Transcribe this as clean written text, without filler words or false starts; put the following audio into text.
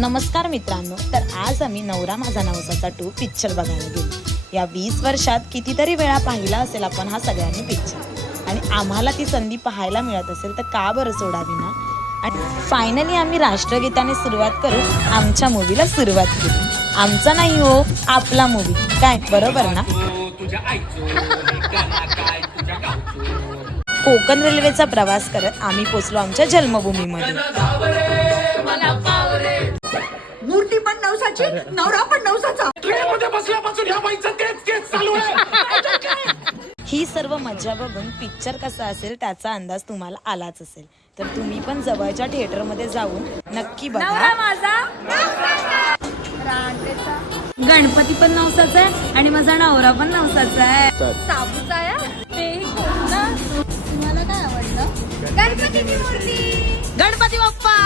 नमस्कार मित्रांनो, तर आज आम्ही नवरा माझा नवसाचा 2 पिक्चर बघायला गेलो। या 20 वर्षात कितीतरी वेळा पाहिला असेल आपण हा सगळ्यांनी पिक्चर, आणि आम्हाला ती संधी पाहायला मिळत असेल तर का बरं सोडावी ना। आणि फायनली आम्ही राष्ट्रगीताने सुरुवात करून आमच्या मूवीला सुरुवात केली। आमचा नाही हो, आपला मूवी, काय बरोबर ना। कोकण रेल्वेचा प्रवास करत आम्ही पोचलो आमच्या जन्मभूमीमध्ये। मूर्ती पण नवसाची, नवरा पण नवसाचा। ही सर्व मजा बघून पिक्चर कसा असेल त्याचा अंदाज तुम्हाला आलाच असेल, तर तुम्ही पण जवळच्या थिएटरमध्ये जाऊन नक्की बघा। गणपती पण नवसाचा आहे आणि माझा नवरा पण नवसाचा आहे। साबूचा आहे ते तुम्हाला काय आवडलं? गणपतीची मूर्ती। गणपती बाप्पा।